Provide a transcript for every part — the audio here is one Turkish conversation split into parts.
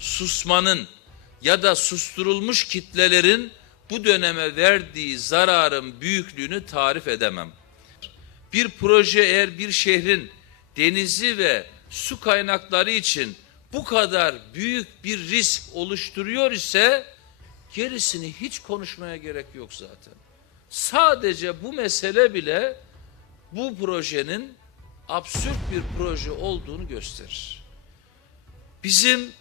susmanın ya da susturulmuş kitlelerin bu döneme verdiği zararın büyüklüğünü tarif edemem. Bir proje eğer bir şehrin denizi ve su kaynakları için bu kadar büyük bir risk oluşturuyor ise gerisini hiç konuşmaya gerek yok zaten. Sadece bu mesele bile bu projenin absürt bir proje olduğunu gösterir. Bizim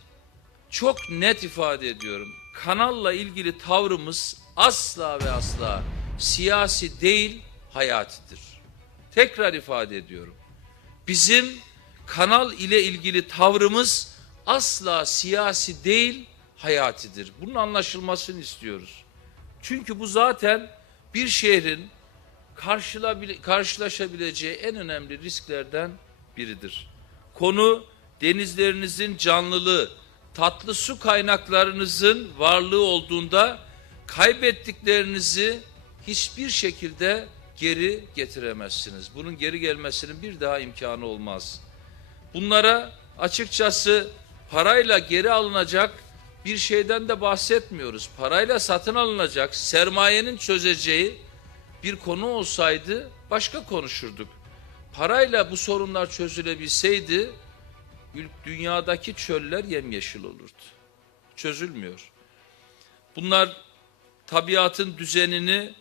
çok net ifade ediyorum. Kanalla ilgili tavrımız asla ve asla siyasi değil, hayatidir. Tekrar ifade ediyorum. Bizim kanal ile ilgili tavrımız asla siyasi değil, hayatidir. Bunun anlaşılmasını istiyoruz. Çünkü bu zaten bir şehrin karşılaşabileceği en önemli risklerden biridir. Konu denizlerinizin canlılığı, tatlı su kaynaklarınızın varlığı olduğunda kaybettiklerinizi hiçbir şekilde geri getiremezsiniz. Bunun geri gelmesinin bir daha imkanı olmaz. Bunlara açıkçası parayla geri alınacak bir şeyden de bahsetmiyoruz. Parayla satın alınacak, sermayenin çözeceği bir konu olsaydı başka konuşurduk. Parayla bu sorunlar çözülebilseydi ül- dünyadaki çöller yemyeşil olurdu. Çözülmüyor. Bunlar tabiatın düzenini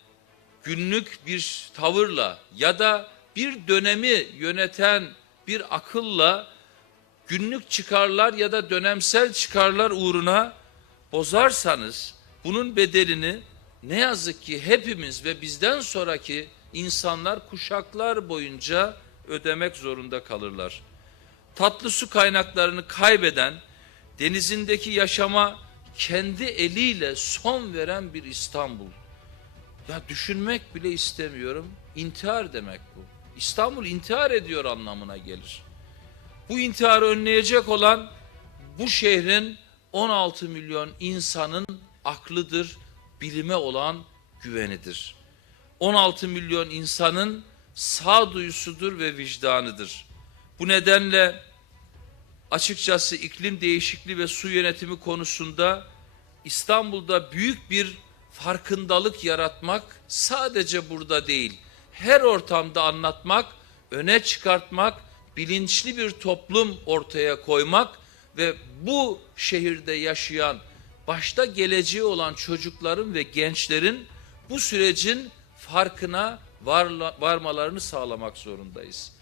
günlük bir tavırla ya da bir dönemi yöneten bir akılla günlük çıkarlar ya da dönemsel çıkarlar uğruna bozarsanız bunun bedelini ne yazık ki hepimiz ve bizden sonraki insanlar kuşaklar boyunca ödemek zorunda kalırlar. Tatlı su kaynaklarını kaybeden, denizindeki yaşama kendi eliyle son veren bir İstanbul. Ya düşünmek bile istemiyorum. İntihar demek bu. İstanbul intihar ediyor anlamına gelir. Bu intiharı önleyecek olan bu şehrin 16 milyon insanın aklıdır, bilime olan güvenidir. 16 milyon insanın sağduyusudur ve vicdanıdır. Bu nedenle açıkçası iklim değişikliği ve su yönetimi konusunda İstanbul'da büyük bir farkındalık yaratmak sadece burada değil, her ortamda anlatmak, öne çıkartmak, bilinçli bir toplum ortaya koymak ve bu şehirde yaşayan, başta geleceği olan çocukların ve gençlerin bu sürecin farkına varla- varmalarını sağlamak zorundayız.